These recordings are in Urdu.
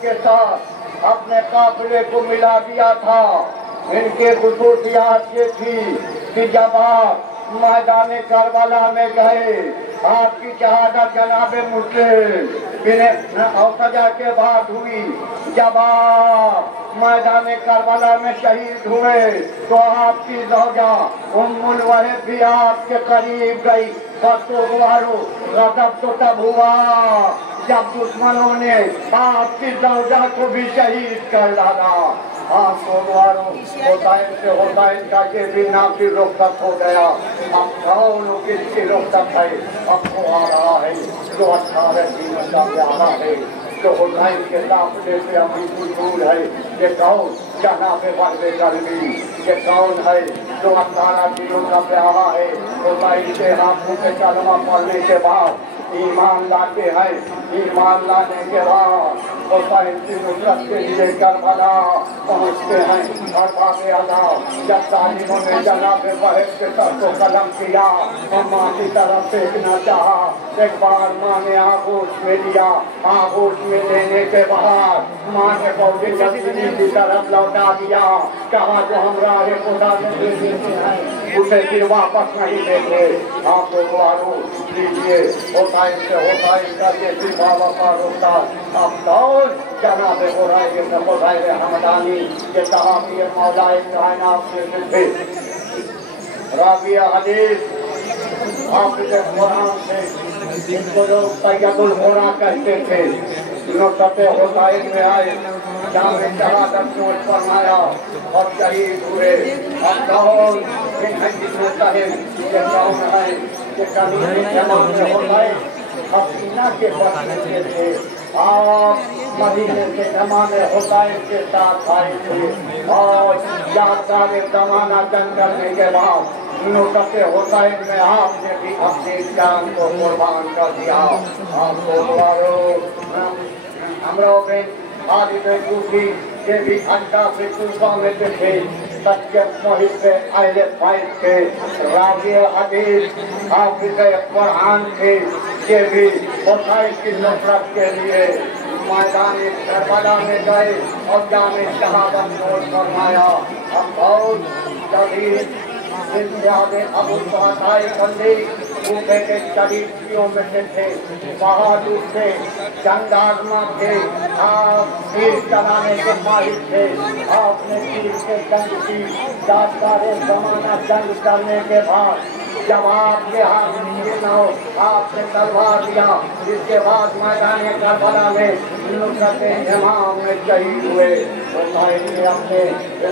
کے ساتھ اپنے قافلے کو ملا دیا تھا۔ ان کے خصوصیات یہ تھی کہ جب آپ میدان کربلا میں گئے، آپ کی شہادت جناب مسلم بن اوسجہ کے بعد ہوئی۔ جب آپ میدان کربلا میں شہید ہوئے تو آپ کی زوجہ ام الولد بھی آپ کے قریب گئی۔ بستوارو غضب تو تب ہوا جب دشمنوں نے آپ کی زوجہ کو بھی شہید کر ڈالا۔ آپ سوگوارو حسین سے حسین کا یہ بھی نافی رخصت ہو گیا۔ اب کون کس کی رخصت ہے؟ اب تو آ رہا ہے جو 18 دنوں کا پیارا ہے، جو حسین کے قافلے سے ابھی دور ہے۔ یہ کون؟ جناب فرد قلبی۔ یہ کون ہے جو 18 دنوں کا پیارا ہے؟ حسین کے ہاتھوں سے کلمہ پڑھنے کے بعد ایمان لاتے ہیں۔ ایمان لانے کے بعد حسین کی نصرت کے لیے کربلا پہنچتے ہیں اور باقی اللہ جب ظالموں نے جناب وحید کے سر کو قلم کیا اور ماں کی طرف دیکھنا چاہا، ایک بار ماں نے آغوش میں لیا۔ آغوش میں لینے کے بعد ماں نے فوجی نبی کی طرف لوٹا دیا۔ کہا جو ہم راہ خدا میں دے دیتے ہیں اسے پھر واپس نہیں دیتے۔ آپ کو معلوم لیجیے حسین سے حسین کا یہ بھی بابا روکتا۔ اب کون؟ جناب حسین حمدانی، یہ صحابی مولا کائنات میں تھے، راوی حدیث، حافظ قرآن تھے، جن کو لوگ سید القرآن کہتے تھے۔ نصرت حسین میں آئے، جام شہادت نوش فرمایا اور شہید ہوئے۔ اب کون؟ جس میں صاحب یہ کون ہے؟ یہ کبھی امام حسین حسینہ کے بچے تھے۔ آپ مدینے سے امام حسین کے ساتھ آئے تھے اور یادگار زمانہ جنگ کرنے کے بعد نصرت حسین میں آپ نے بھی اپنی جان کو قربان کر دیا۔ آپ کو امرو بن خالد کوفی کے بھی انڈا سے کوفہ میں تھے، سچے محب اہل بیت کے، راوی حدیث، حافظ قرآن کے، یہ بھی حسین کی نصرت کے لیے میدان کربلا میں گئے اور جام شہادت نوش فرمایا۔ اب بہت شدید امتیاز ابو سعد کندی کوفے کے شریفیوں میں سے تھے، بہادر تھے، جنگ آزما تھے، آپ تیر چلانے کے ماہر تھے۔ آپ نے تیر سے جنگ کی، یادگار زمانہ جنگ کرنے کے بعد جب آپ کے ہاتھ میں نہ ہو آپ نے تلوار دیا، اس کے بعد میدان کربلا میں نصرت امام میں شہید ہوئے۔ حسین نے اپنے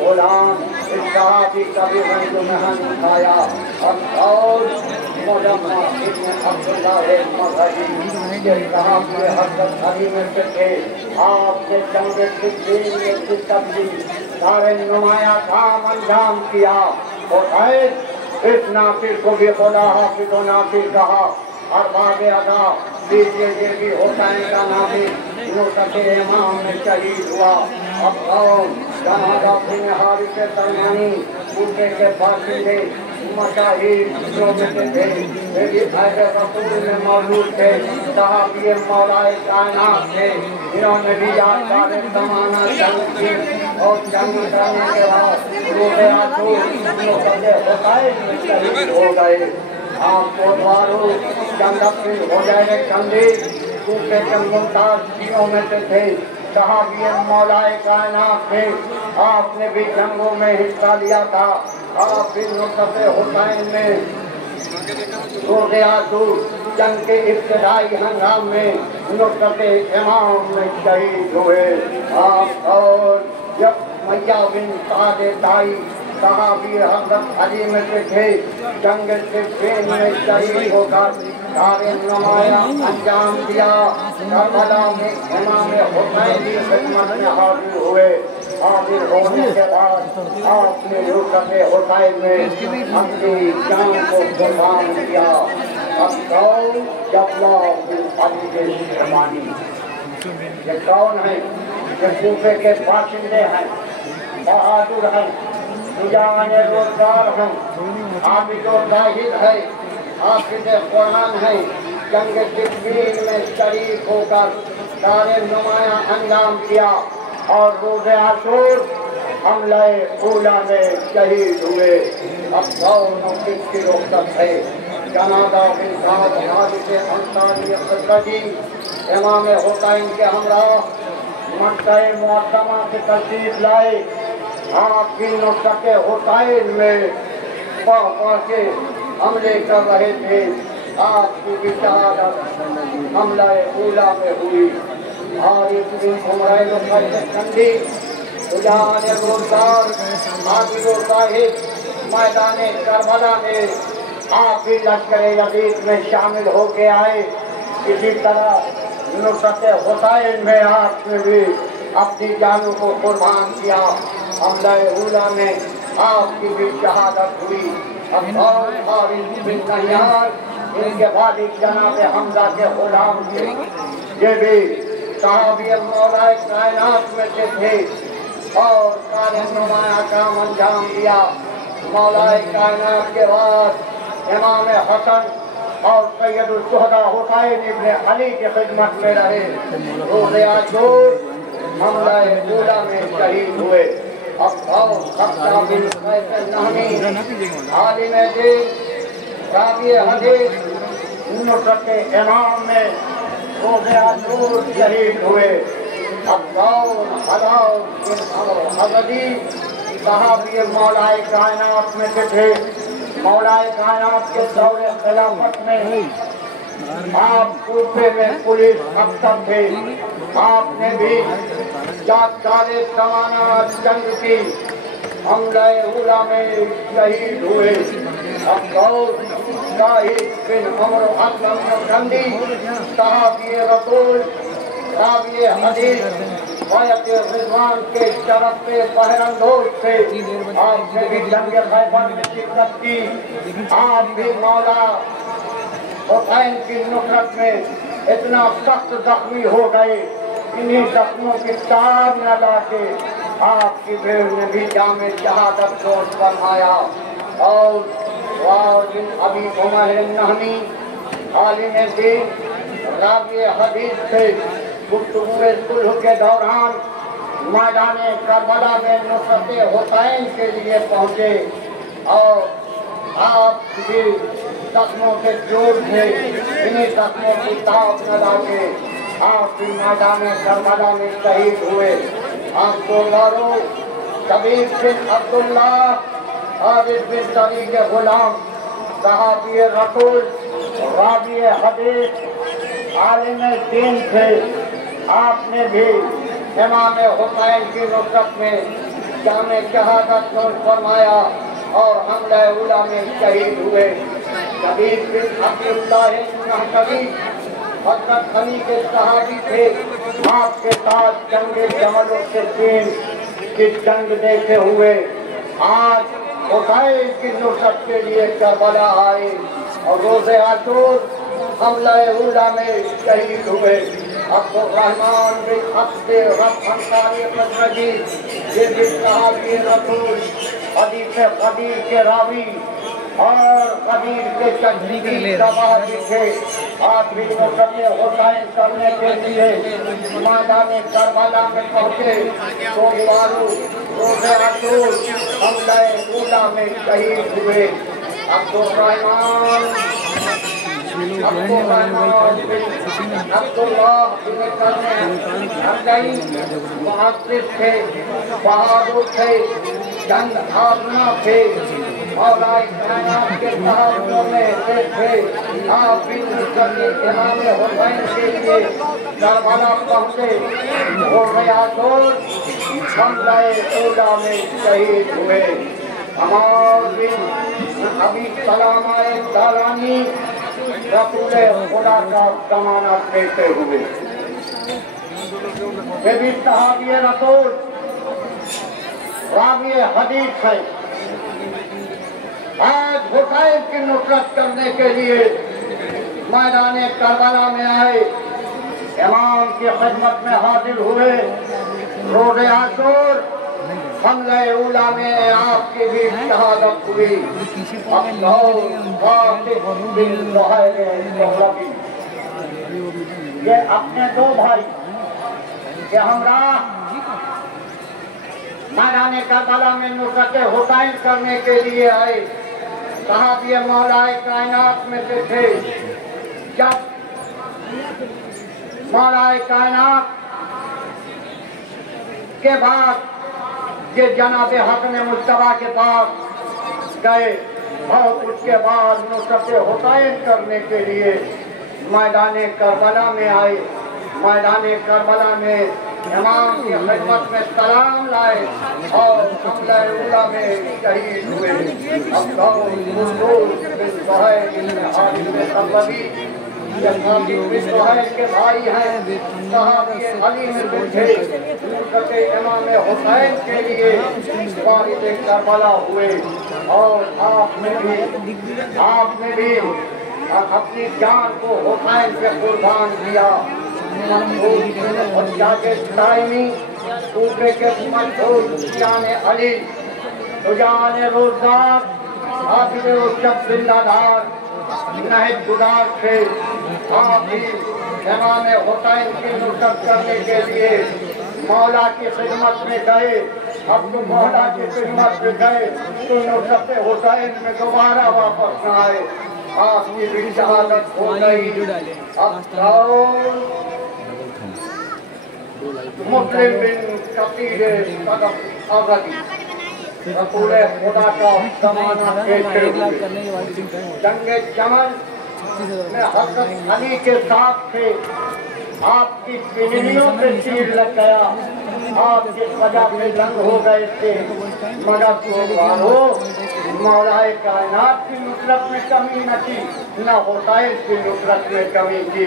غلام اس صحابی کا بھی رنگ مہن اٹھایا اور مولانا ابن عبداللہ مظہری کے صحابی حضرت علی میں سے تھے۔ آپ نے جنگ صفین میں شرکت کی، سارے نمایاں کام انجام کیا۔ حسین اس ناصر کو بھی خدا حافظ و ناصر کہا اور بعد ادا دیجیے یہ بھی حسین کا ناصر نصرت امام میں شہید ہوا۔ اب کون؟ جہاں بن حارث سلمانی کوفے کے باشندے مشاہیر جو میں تھے، میری عہد رسول میں موجود تھے، صحابی مولا کائنات تھے۔ انہوں نے بھی یادگار زمانہ جنگ کی اور جنگ کرنے کے بعد روح آسود نصرت حسین میں شہید ہو گئے۔ آپ کو دوارو جنگ اپنی ہو جائے کندی کوفے کے ممتاز شیعوں میں سے تھے، صحابی مولا کائنات تھے۔ آپ نے بھی جنگوں میں حصہ لیا تھا۔ آپ بھی نصرت حسین میں روح آسود جنگ کے ابتدائی ہنگام میں نصرت امام میں شہید ہوئے۔ آپ اور جب میاں بن سعد تائی صحابی حضرت علی میں سے تھے، جنگ صفین میں شہید ہو کر کارِ نمایاں انجام دیا۔ کربلا میں امام حسین کی خدمت میں حاضر ہوئے۔ حاضر ہونے کے بعد آپ نے نصرت حسین میں اپنی جان کو قربان کیا۔ اب کون؟ جبلہ بن خالد الحمدانی۔ یہ کون ہے؟ یہ کوفے کے باشندے ہیں، بہادر ہیں، شجاع روزگار ہیں، عابد و زاہد ہے، حافظ قرآن ہے۔ جنگ صفین میں شریک ہو کر کار نمایاں انجام کیا اور روز عاشور حملہ اولا میں شہید ہوئے۔ اب دونوں کی رخصت ہے۔ جنازہ کے ساتھ حادث انصاری خدمتی امام حسین کے ہمراہ مکہ معظمہ سے تشریف لائے۔ آپ کی نصرت حسین میں پڑھ کے حملے کر رہے تھے۔ آپ کی بھی شہادت حملہ اولا میں ہوئی۔ حارث بن حمیل الکندی شجاعان روزگار عادل و صاحب میدان کربلا میں آپ بھی لشکر یزید میں شامل ہو کے آئے۔ اسی طرح نصرت حسین میں آپ نے بھی اپنی جانوں کو قربان کیا۔ حملہ اولا میں آپ کی بھی شہادت ہوئی۔ عباس حارث بن نہیان ان کے والد جناب حمزہ کے غلام تھے۔ یہ بھی صحابی مولا کائنات میں سے تھے اور کار نمایاں کام انجام دیا۔ مولا کائنات کے بعد امام حسن اور سید الشہداء حسین ابن علی کی خدمت میں رہے۔ روز عاشور حملہ اولا میں شہید ہوئے۔ عباس خطاب بن قیس النہمی عالم دین راوی حدیث نصرت امام میں روز عاشور شہید ہوئے۔ عباس حلاؤ بن عمرو حضدی صحابی مولا کائنات میں سے تھے۔ مولا کائنات کے دور خلافت میں آپ کوفے میں پولیس افسر تھے۔ آپ نے بھی یادگار ضمانات جنگ کی۔ حملہ اولا میں شہید ہوئے۔ عباس شاہد بن عمرو الکندی صحابی رسول راوی حدیث بیعت رضوان کے شرف پہ پہراندوز تھے۔ آپ نے بھی جنگ خیبر میں شرکت کی۔ آپ بھی مولا حسین کی نصرت میں اتنا سخت زخمی ہو گئے، انہی زخموں کی تاب نہ لا کے آپ کی بھیڑ نے بھی جام شہادت نوش فرمایا۔ اور بن ابی عمیر النہمی عالم دین راوی حدیث تھے۔ گفتگو صلح کے دوران میدان کربلا میں نصرت حسین کے لیے پہنچے اور آپ بھی زخموں سے جوڑ تھے، انہی زخموں کی تاب نہ لا کے آپ بھی میدان کربلا میں شہید ہوئے۔ آپ کو مارو شبیب بن عبداللہ حارث بن سری کے غلام صحابی رسول راوی حدیث عالم دین تھے۔ آپ نے بھی امام حسین کی نصرت میں جام شہادت نوش فرمایا اور حملہ اولا میں شہید ہوئے۔ شبیب بن عبداللہ النحوی حضرت علی کے صحابی تھے۔ آپ کے ساتھ جنگ جمل الصفین کی جنگ دیکھے ہوئے آج حسین کی نصرت کے لیے کربلا آئے اور روز عاشور حملہ اولا میں شہید ہوئے۔ عبد الرحمن بن عبد رب انصاری خدمتی یہ بھی صحابی رسول حدیث قدیر کے راوی اور قدیر کے تجدیدی صحابی تھے۔ آپ بھی نصرت حسین کرنے کے لیے میدان کربلا میں پہنچے تو مارو روز عاشور حملہ اولا میں شہید ہوئے۔ عبد الرحمن عبداللہ محدث تھے، بہادر تھے، جنگ آزما تھے، مولا کائنات کے صحابیوں میں سے تھے۔ آپ بھی نصرت امام حسین کے لیے کربلا پہنچے، روز عاشور حملہ اولا میں شہید ہوئے۔ عمار بن ابی سلامہ دارانی رسول خدا کا ضمانت دیتے ہوئے۔ یہ بھی صحابی رسول راوی حدیث ہے۔ آج حسین کی نصرت کرنے کے لیے میدان کربلا میں آئے، امام کی خدمت میں حاضر ہوئے۔ روز عاشور حملہ اولا میں آپ کی بھی شہادت ہوئی۔ یہ اپنے دو بھائی کہ ہمراہ میدان کربلا میں نصرت حسین کرنے کے لیے آئے. صاحب یہ مولا کائنات میں سے تھے. جب مولا کائنات کے بعد یہ جناب حسن مصطفیٰ کے پاس گئے اور اس کے بعد نصرت حسین کرنے کے لیے میدان کربلا میں آئے. میدان کربلا میں امام کی خدمت میں سلام لائے اور حملہ اولا میں شہید ہوئے. اب قندوز بن سہیل بن حارث الثقفی یہ قاسم بن سہیل کے بھائی ہیں. صاحب یہ علی میں تھے نصرت امام حسین کے لیے وارد کربلا ہوئے اور آپ نے بھی اپنی جان کو حسین پہ قربان کیا. اور جاگے دائمی صوبے کے منصور جان علی جان روزگار حافظ رجب زندہ دار نہج گزار تھے. آپ بھی امام حسین کی نصرت کرنے کے لیے مولا کی خدمت میں گئے. اب تو مولا کی خدمت میں گئے تو نصرت حسین میں دوبارہ واپس نہ آئے. آپ کی بھی شہادت ہو گئی. اب مسلم بن کثیر قدم آزادی رسول خدا کا زمانہ پیش ہوئے. جنگ جمل میں حضرت علی کے ساتھ تھے. آپ کی پنڈلیوں پہ تیر لگ گیا. آپ جس وجہ سے جنگ ہو گئے تھے مگر مولا کائنات کی نصرت میں کمی نہ کی نہ حسین کی نصرت میں کمی کی.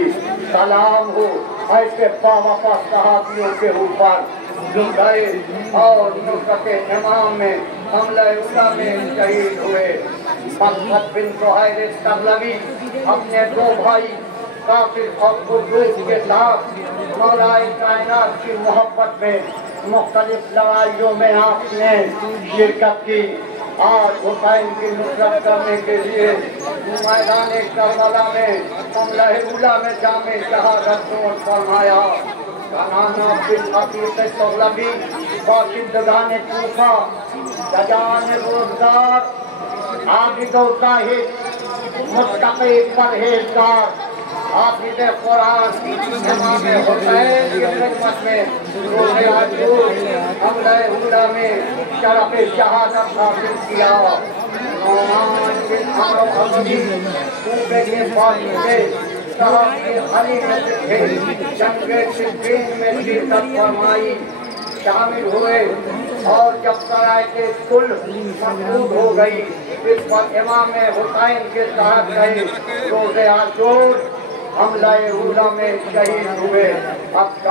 سلام ہو ایسے باوفا صحابیوں کے اوپر جو گئے اور نصرت امام میں حملہ اولا میں شہید ہوئے. مقصد بن سہیل الثقفی اپنے دو بھائی کافر اور قندوز کے ساتھ مولا کائنات کی محبت میں مختلف لڑائیوں میں آپ نے شرکت کی. آج حسین کی نصرت کرنے کے لیے میدان کربلا میں حملہ اولا میں جامع شہادت نوش فرمایا. نانا بن عقیق تغلبی باشندگان کوفہ جان روزگار عابد و زاہد متقی پرہیزگار حافظ قرآن امام حسین کی خدمت میں روز عاشور حملہ اولا میں شرف شہادت حاصل کیا. نعمان بن عمرو حضری صوبے کے باشندے صاحب علی میں تھے. جنگ صفین میں شرکت فرمائی شامل ہوئے اور جب سرائے صلح مقبول ہو گئی اس پر امام حسین کے ساتھ گئے. روز عاشور حملہ اولا میں شہید ہوئے. اب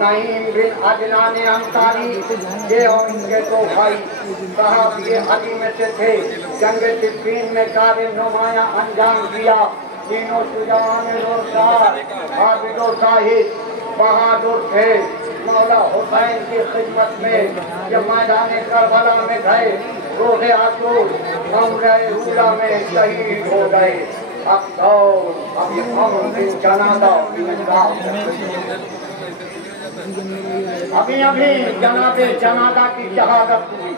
نعیم بن عدنان انصاری یہ اور ان کے دو بھائی صاحب یہ علی میں سے تھے. جنگ صفین میں کار نمایاں انجام دیا. تینوں سجان روزگار عابد و زاہد بہادر تھے. مولا حسین کی خدمت میں جب میدان کربلا میں گئے روز عاشور حملہ اولا میں شہید ہو گئے. ابھی جناب جنازہ کی شہادت ہوئی.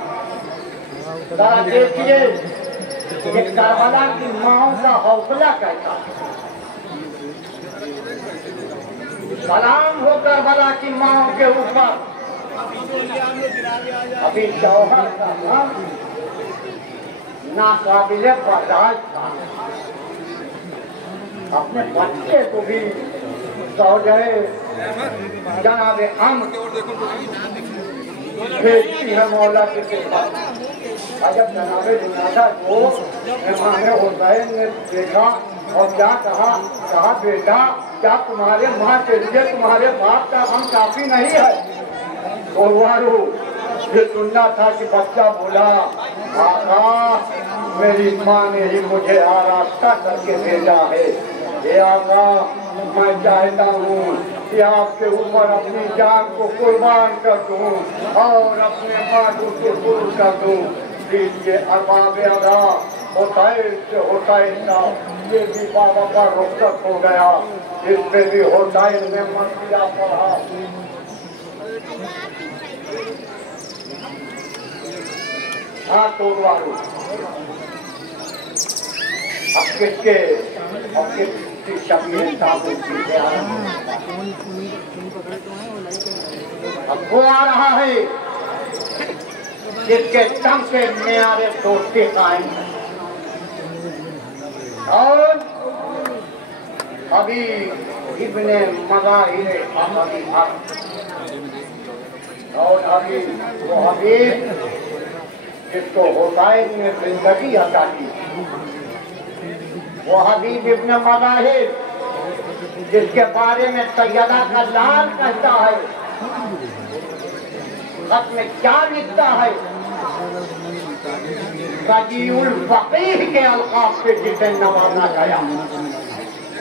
ذرا دیکھیے کہ کربلا کی ماؤں کا حوصلہ کیسا. سلام ہو کربلا کی ماؤں کے اوپر. ابھی جوہر کا نام ناقابل برداشت تھا. اپنے بچے کو بھی زوجہ جناب عمر بھیجتی ہے مولا کے پاس. جب جناب جنازہ کو امام حسین نے دیکھا اور کیا کہا بیٹا کیا تمہارے ماں کے لیے تمہارے باپ کا غم کافی نہیں ہے. یہ سننا تھا کہ بچہ بولا آقا میری ماں نے ہی مجھے آراستہ کر کے بھیجا ہے. اے آقا میں چاہتا ہوں کہ آپ کے اوپر اپنی جان کو قربان کر دوں اور اپنے ماں کو پور کر دوں. یہ ارباب ادا حسین سے حسین کا یہ بھی بابا پر رخصت ہو گیا. اس پہ بھی حسین نے مرثیہ پڑھا. ہاں توڑوارو اب کس کے شبیر تعبیر کی اب وہ آ رہا ہے جس کے دم سے معیار دوستی قائم اور ابھی ابن مظاہر احمدی حق اور ابھی وہ حبیب جس کو حسین نے زندگی عطا کی وہ حبیب ابن مظاہر جس کے بارے میں سیدہ کا لال کہتا ہے خط میں کیا لکھتا ہے رجیع الفقیہ کے القاب سے جسے نوازا گیا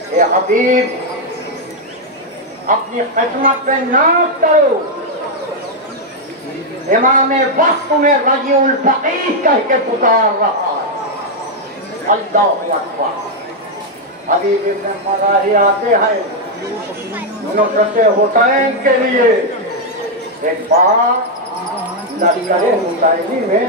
اے حبیب اپنی خدمت پہ ناز کرو امام وقت میں رجیع الفقیہ کہہ کے پکار رہا ہے اللہ اکبر حبیب ابن مظاہر آتے ہیں نصرت حسین کے لیے ایک بار لشکر حسینی میں